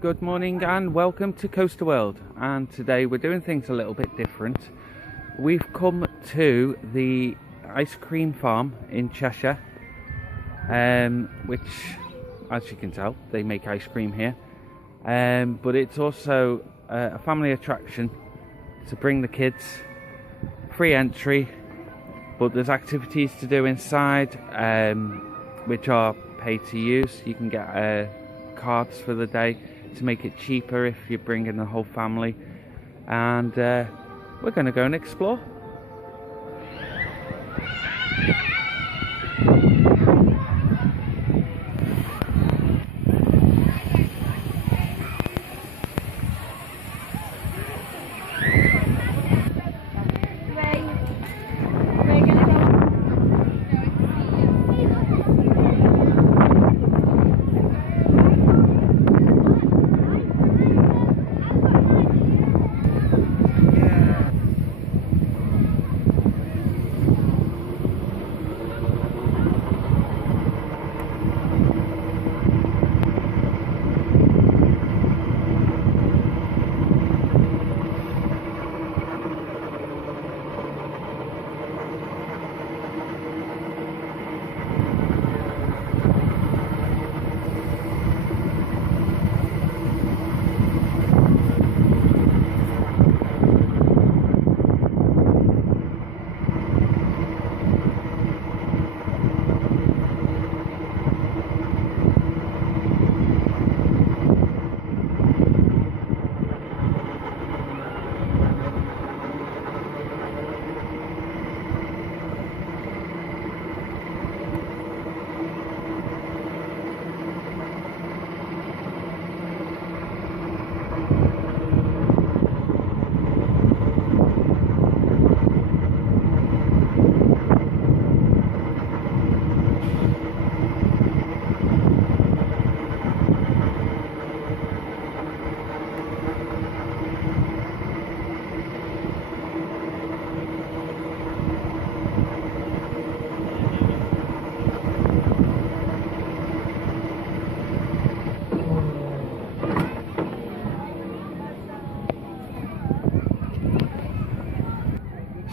Good morning and welcome to Coaster World, and today we're doing things a little bit different. We've come to the ice cream farm in Cheshire, which, as you can tell, they make ice cream here, but it's also a family attraction to bring the kids. Free entry, but there's activities to do inside which are paid to use. You can get cards for the day to make it cheaper if you're bringing the whole family, and we're going to go and explore.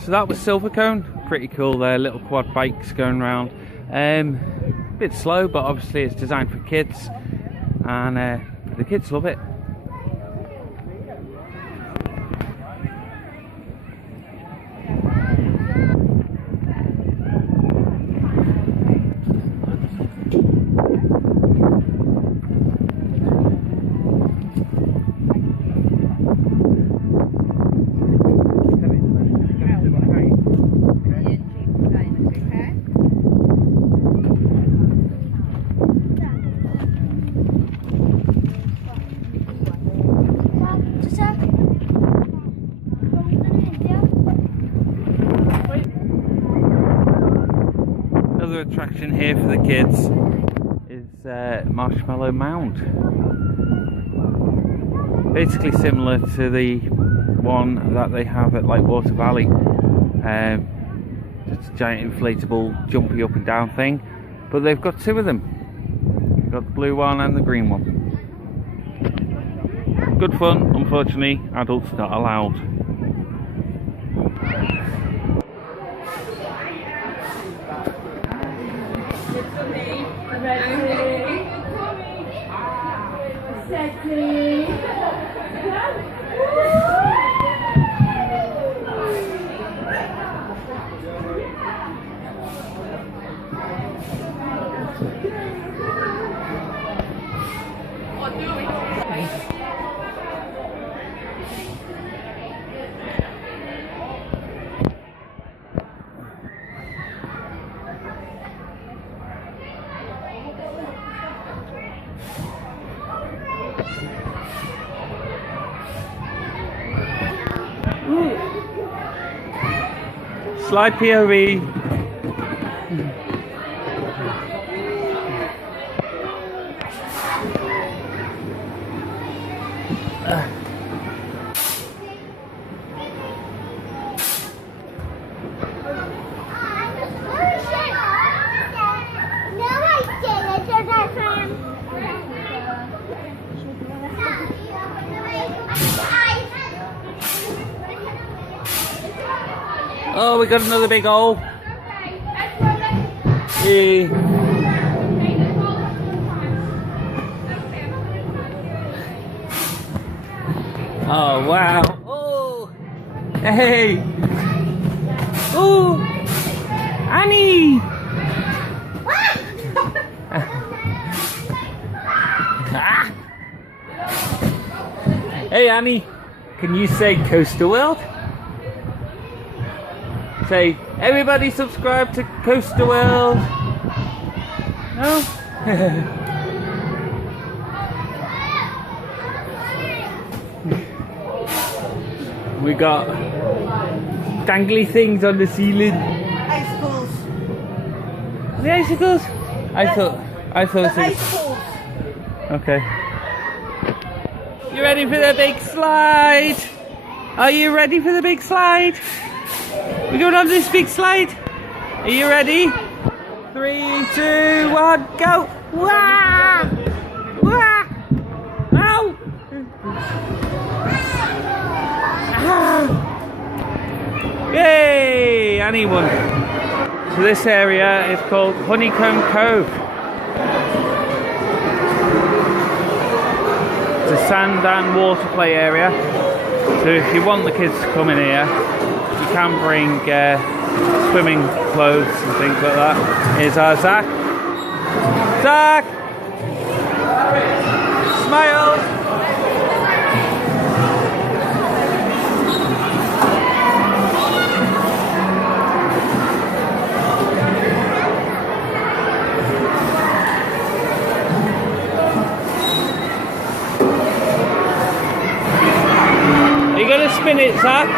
So that was Silvercone, pretty cool there, little quad bikes going around. Bit slow, but obviously it's designed for kids, and the kids love it. Another attraction here for the kids is Marshmallow Mound. Basically similar to the one that they have at Water Valley. It's a giant inflatable jumpy up and down thing, but they've got two of them. They've got the blue one and the green one. Good fun, unfortunately adults not allowed. Slide POV. Oh, we got another big hole. Hey. Oh wow. Oh. Hey. Oh. Annie. Hey Annie, can you say Coastal World? Say, everybody subscribe to Coastal World. No? We got dangly things on the ceiling. Icicles. The icicles? I thought it was... Icicles. Okay. You ready for the big slide? Are you ready for the big slide? We're going on this big slide. Are you ready? 3, 2, 1, go! Wah! Wah! Ow! Ah! Yay! Annie won. So this area is called Honeycomb Cove. It's a sand and water play area. So if you want the kids to come in here, you can bring swimming clothes and things like that. Here's our Zach. Zach! Smile! Are you going to spin it, Zach?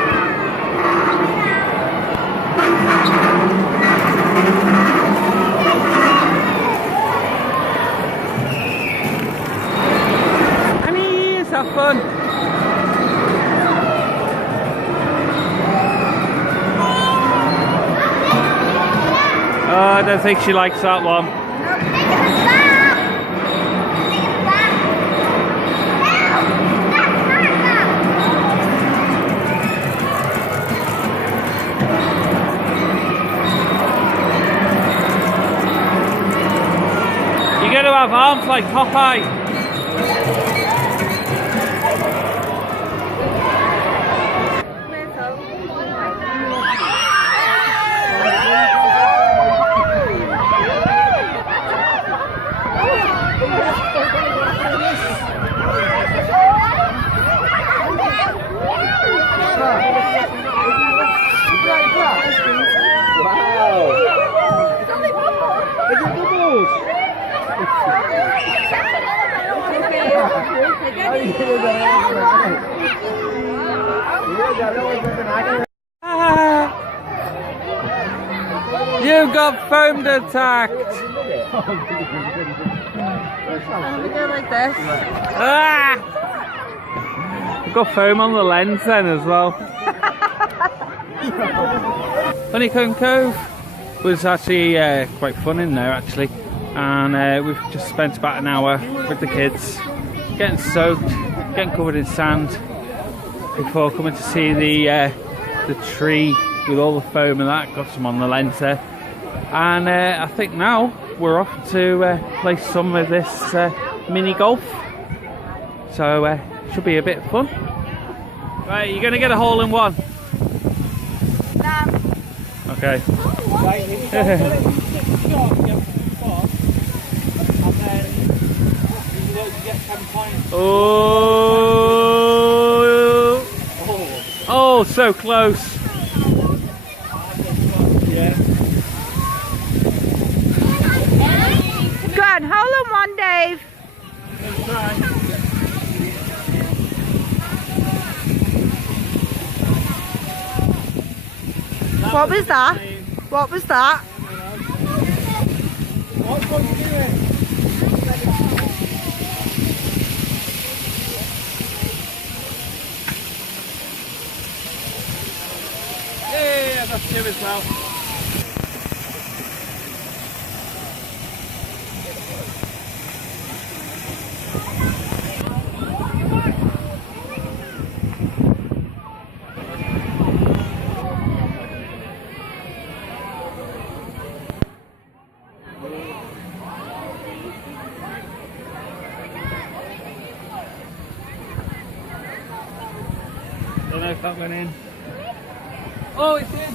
Have fun. Oh, I don't think she likes that one. You're going to have arms like Popeye. You got foam attacked. I'm gonna go like this. Ah! I've got foam on the lens then as well. Honeycomb Cove was actually quite fun in there actually, and we've just spent about an hour with the kids getting soaked, getting covered in sand before coming to see the tree with all the foam and that. Got some on the lens there, and I think now we're off to play some of this mini golf, so should be a bit of fun. Right, you're gonna get a hole in one. Okay. Oh! Oh, so close. Go on, hole in one, Dave. What was that? What was that? What are you doing? Yeah, that's you as well. know if that went in. Oh, it did!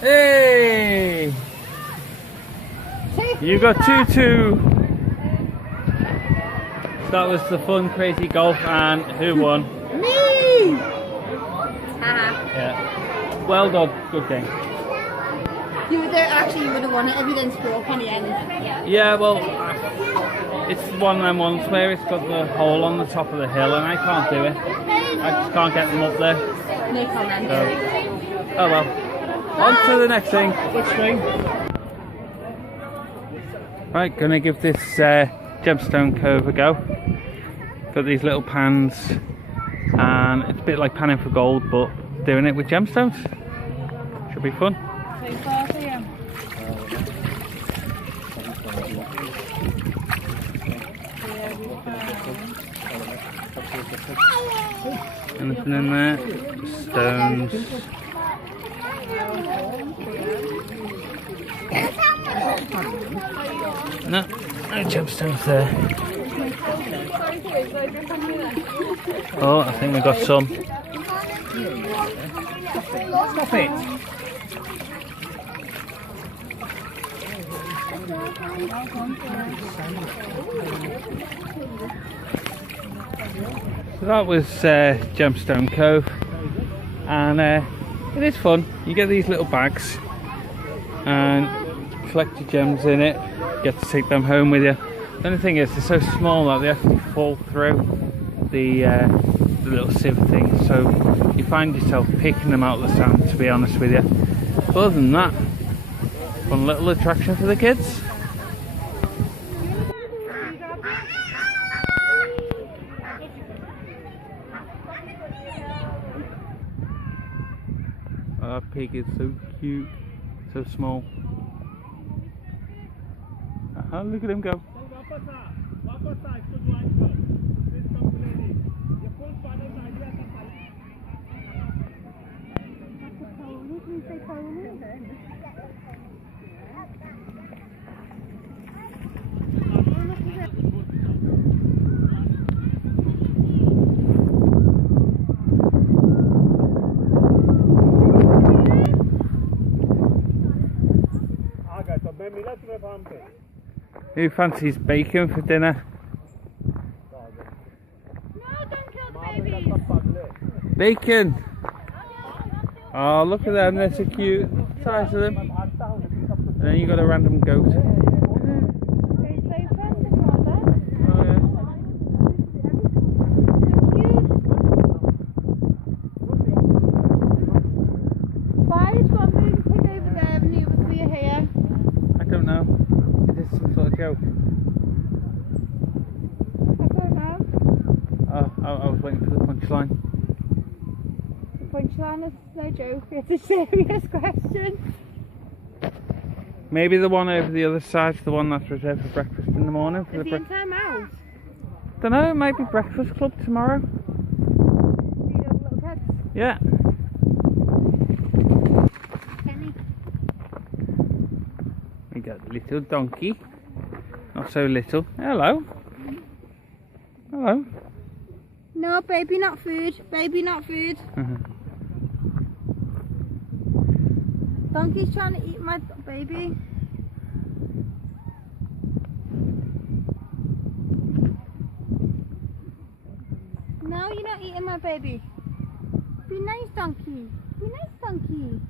Hey! You got 2-2. That was the fun, crazy golf, and who won? Me! Yeah. Well done. Good game. You would actually you would have won it if you didn't screw up on the end. Yeah, well, it's one of them ones where it's got the hole on the top of the hill, and I can't do it. I just can't get them up there. No comment. So, oh well. On to the next thing. Which thing? Right, gonna give this Gemstone Cove a go. Got these little pans, and it's a bit like panning for gold, but doing it with gemstones. Should be fun. Anything in there? Stones. No gemstones there. Oh, I think we got some. Stop it. So that was Gemstone Cove, and it is fun. You get these little bags and collect your gems in it, get to take them home with you. The only thing is they're so small that they actually fall through the little sieve thing, so you find yourself picking them out of the sand, to be honest with you. But other than that, fun little attraction for the kids. Oh, that pig is so cute, so small. Look at him go. Who fancies bacon for dinner? No, don't kill babies. Bacon! Oh, look at them, they're so cute. Size of them. And then you got a random goat. Oh, yeah. Why is one moving pig over there and the other three are here? I don't know. Is this some sort of joke? I don't know. Oh, I was waiting for the punchline. Punchline is no joke, it's a serious question. Maybe the one over the other side's the one that's reserved for breakfast in the morning. Is the entire mouse? Don't know, it might be breakfast club tomorrow. Feed all the little kids? Yeah. Penny. We got little donkey. Not so little. Hello. Hello. No, baby, not food. Baby, not food. Donkey's trying to eat my baby. No, you're not eating my baby. Be nice, donkey. Be nice, donkey.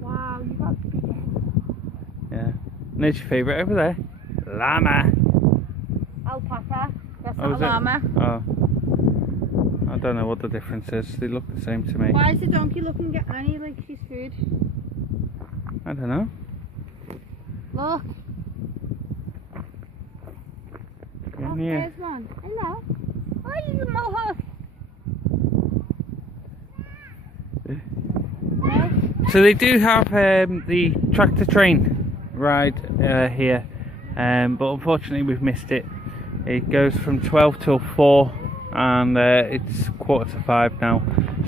Wow, you got big head. Yeah. And there's your favourite over there. Llama. Alpaca. That's Oh, not is a it? llama. Oh. I don't know what the difference is. They look the same to me. Why is the donkey looking at Annie like she's food? I don't know. Look. Come Oh, here. there's one. Hello. Oh, you mohawk. So they do have the tractor train ride here, but unfortunately we've missed it. It goes from 12 till 4 and it's 4:45 now,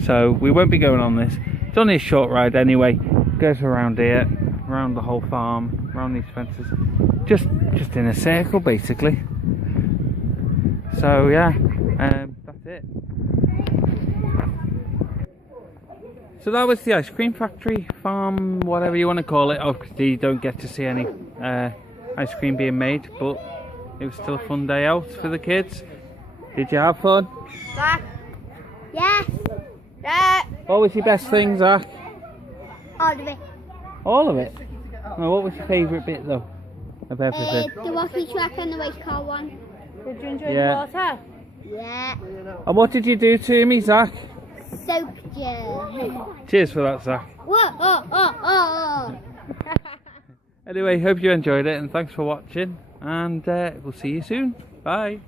so we won't be going on this. It's only a short ride anyway. Goes around here, around the whole farm, around these fences, just in a circle basically. So yeah, that's it. So that was the ice cream factory, farm, whatever you want to call it. Obviously you don't get to see any ice cream being made, but it was still a fun day out for the kids. Did you have fun? Zach? Yes. Yeah. What was your best thing, Zach? All of it. All of it? Well, what was your favourite bit though, of everything? The waffle track and the race car one. Did you enjoy the water? Yeah. And what did you do to me, Zach? Soaked you. Cheers for that, Zach. Whoa, oh. Anyway, hope you enjoyed it and thanks for watching, and we'll see you soon. Bye.